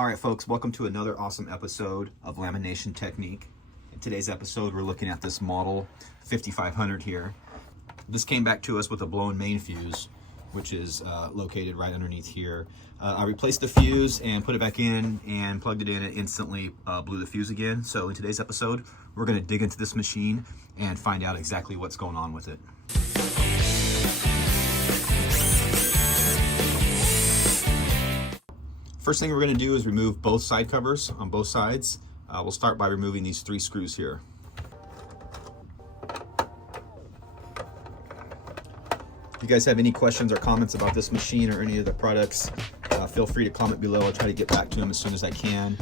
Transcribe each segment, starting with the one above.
All right, folks, welcome to another awesome episode of Lamination Technique. In today's episode, we're looking at this model 5500 here. This came back to us with a blown main fuse, which is located right underneath here. I replaced the fuse and put it back in and plugged it in. It instantly blew the fuse again. So in today's episode, we're going to dig into this machine and find out exactly what's going on with it. First thing we're going to do is remove both side covers on both sides. We'll start by removing these 3 screws here. If you guys have any questions or comments about this machine or any of the products, feel free to comment below. I'll try to get back to them as soon as I can.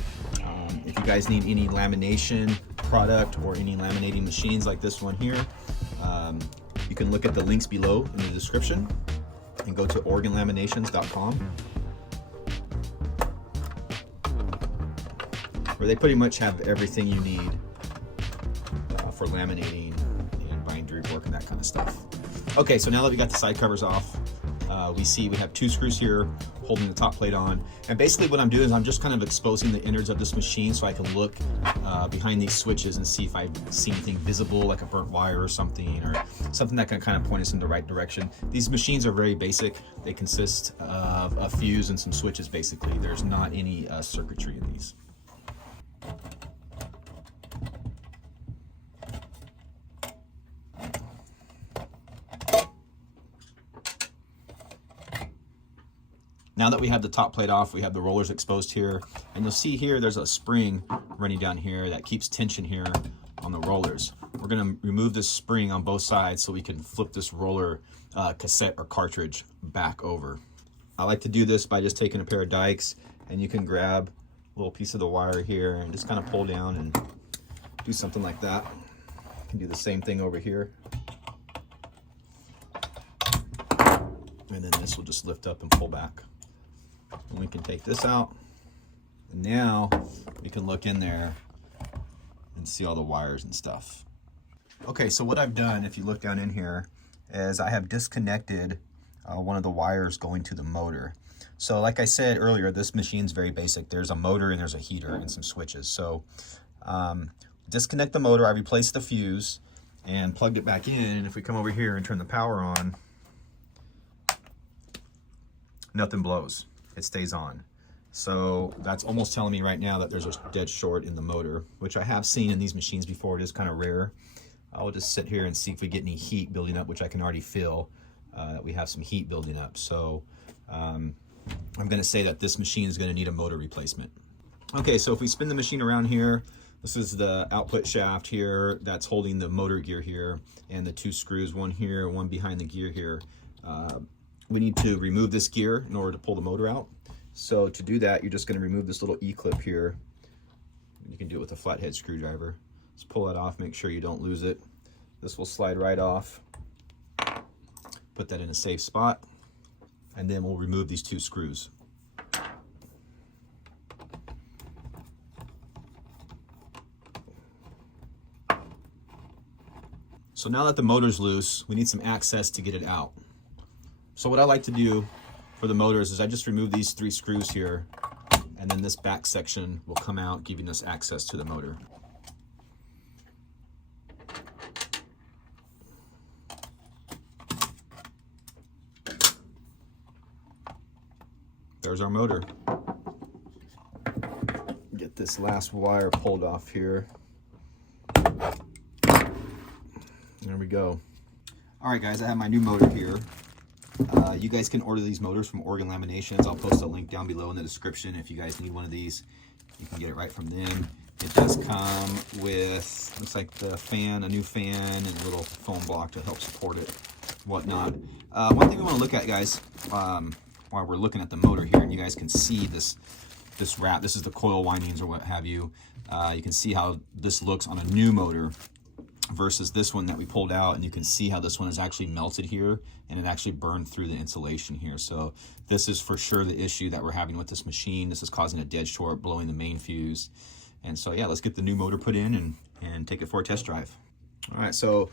If you guys need any lamination product or any laminating machines like this one here, you can look at the links below in the description and go to OregonLaminations.com. where they pretty much have everything you need for laminating and bindery work and that kind of stuff. Okay, so now that we got the side covers off, we see we have 2 screws here holding the top plate on. And basically what I'm doing is I'm just kind of exposing the innards of this machine so I can look behind these switches and see if I see anything visible, like a burnt wire or something that can kind of point us in the right direction. These machines are very basic. They consist of a fuse and some switches basically. There's not any circuitry in these. Now that we have the top plate off, we have the rollers exposed here, and you'll see here there's a spring running down here that keeps tension here on the rollers. We're going to remove this spring on both sides so we can flip this roller cassette or cartridge back over. I like to do this by just taking a pair of dikes, and you can grab a little piece of the wire here and just kind of pull down and do something like that. You can do the same thing over here. And then this will just lift up and pull back. And we can take this out, and now we can look in there and see all the wires and stuff. Okay, so what I've done, if you look down in here, is I have disconnected one of the wires going to the motor. So like I said earlier, this machine's very basic. There's a motor and there's a heater and some switches. So disconnect the motor, I replaced the fuse and plugged it back in, and if we come over here and turn the power on, nothing blows. It stays on. So that's almost telling me right now that there's a dead short in the motor, which I have seen in these machines before. It is kind of rare. I'll just sit here and see if we get any heat building up, which I can already feel that we have some heat building up. So I'm going to say that this machine is going to need a motor replacement. Okay, so if we spin the machine around here, this is the output shaft here that's holding the motor gear here, and the 2 screws, one here, one behind the gear here. We need to remove this gear in order to pull the motor out. So to do that, you're just going to remove this little E-clip here. You can do it with a flathead screwdriver. Just pull that off, make sure you don't lose it. This will slide right off. Put that in a safe spot, and then we'll remove these 2 screws. So now that the motor's loose, we need some access to get it out. So what I like to do for the motors is I just remove these 3 screws here, and then this back section will come out, giving us access to the motor. There's our motor. Get this last wire pulled off here. There we go. All right, guys, I have my new motor here. You guys can order these motors from Oregon Laminations. I'll post a link down below in the description. If you guys need one of these, you can get it right from them. It does come with, looks like the fan, a new fan, and a little foam block to help support it, whatnot. One thing we want to look at, guys, while we're looking at the motor here, and you guys can see this wrap. This is the coil windings or what have you. You can see how this looks on a new motor versus this one that we pulled out, and you can see how this one is actually melted here and it actually burned through the insulation here. So this is for sure the issue that we're having with this machine. This is causing a dead short, blowing the main fuse. And so yeah, let's get the new motor put in and take it for a test drive. All right, so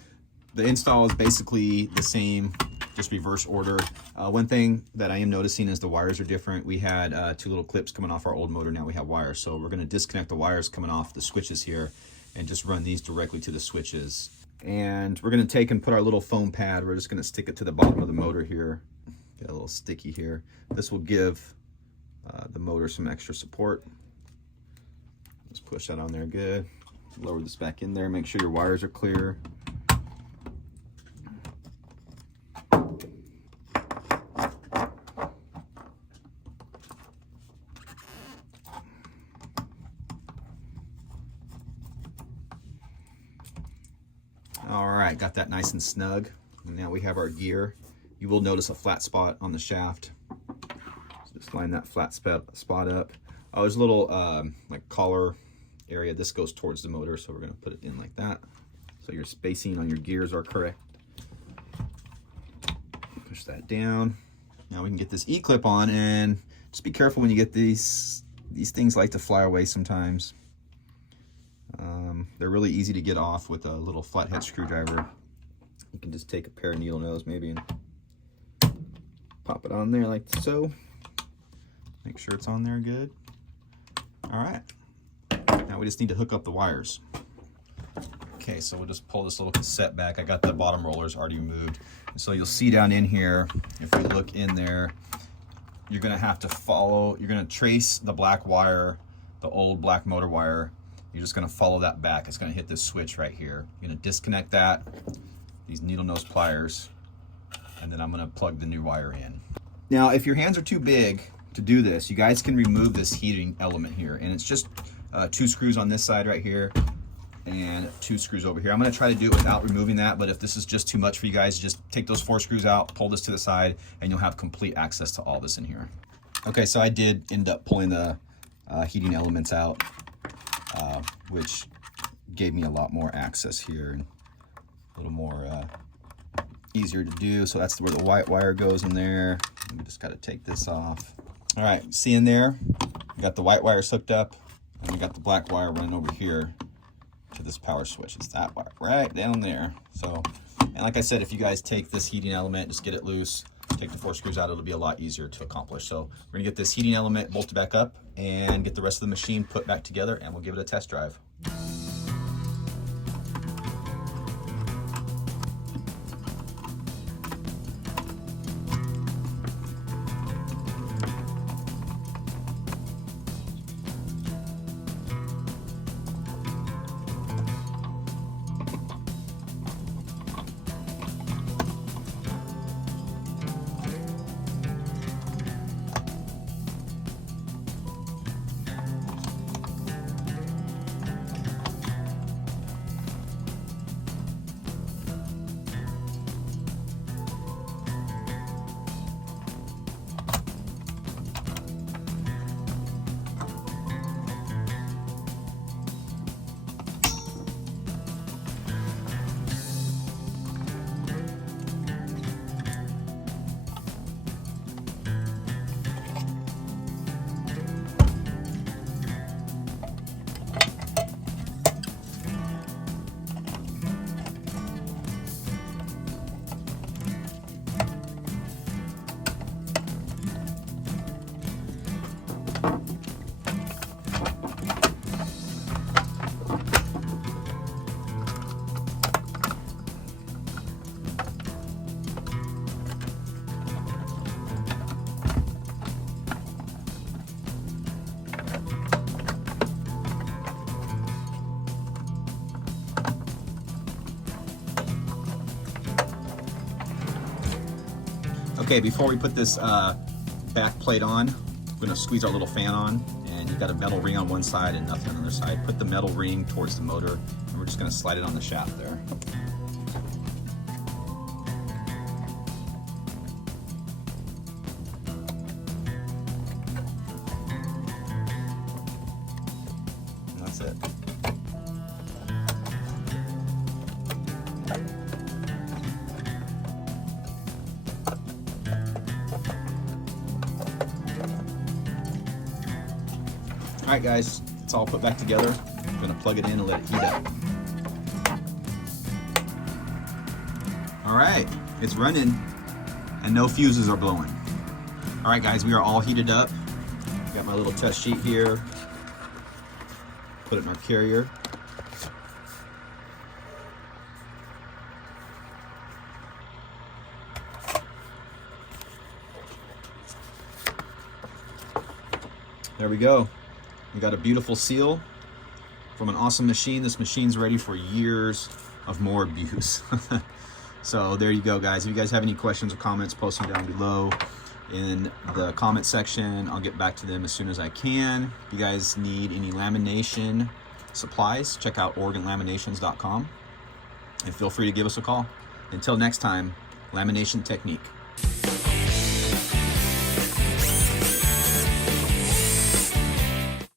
the install is basically the same just reverse order. One thing that I am noticing is the wires are different. We had 2 little clips coming off our old motor. Now we have wires. So we're going to disconnect the wires coming off the switches here and just run these directly to the switches. And we're going to take and put our little foam pad. We're just going to stick it to the bottom of the motor here. Get a little sticky here. This will give the motor some extra support. Just push that on there good. Lower this back in there. Make sure your wires are clear. All right, got that nice and snug. And now we have our gear. You will notice a flat spot on the shaft. So just line that flat spot up. Oh, there's a little like collar area. This goes towards the motor, so we're gonna put it in like that. So your spacing on your gears are correct. Push that down. Now we can get this E-clip on, and just be careful when you get these things like to fly away sometimes. They're really easy to get off with a little flathead screwdriver. You can just take a pair of needle nose maybe and pop it on there like so. Make sure it's on there good. All right, now we just need to hook up the wires. Okay, so we'll just pull this little cassette back. I got the bottom rollers already removed. And so you'll see down in here, if we look in there, you're gonna have to follow, you're gonna trace the black wire, the old black motor wire. You're just gonna follow that back. It's gonna hit this switch right here. You're gonna disconnect that, these needle nose pliers, and then I'm gonna plug the new wire in. Now, if your hands are too big to do this, you guys can remove this heating element here. And it's just 2 screws on this side right here and 2 screws over here. I'm gonna try to do it without removing that, but if this is just too much for you guys, just take those 4 screws out, pull this to the side, and you'll have complete access to all this in here. Okay, so I did end up pulling the heating elements out, which gave me a lot more access here and a little more easier to do. So that's where the white wire goes in there. We just got to take this off. All right, see in there, we got the white wire hooked up, and we got the black wire running over here to this power switch. It's that wire right down there. So, and like I said, if you guys take this heating element, just get it loose, take the 4 screws out, it'll be a lot easier to accomplish. So we're gonna get this heating element bolted back up and get the rest of the machine put back together, and we'll give it a test drive. Okay, before we put this back plate on, we're gonna squeeze our little fan on, and you've got a metal ring on one side and nothing on the other side. Put the metal ring towards the motor, and we're just gonna slide it on the shaft there. And that's it. All right, guys, it's all put back together. I'm gonna plug it in and let it heat up. All right, it's running. and no fuses are blowing. All right, guys, we are all heated up. Got my little test sheet here. Put it in our carrier. There we go. We got a beautiful seal from an awesome machine. This machine's ready for years of more abuse. So there you go, guys. If you guys have any questions or comments, post them down below in the comment section. I'll get back to them as soon as I can. If you guys need any lamination supplies, check out OregonLaminations.com and feel free to give us a call. Until next time, lamination technique.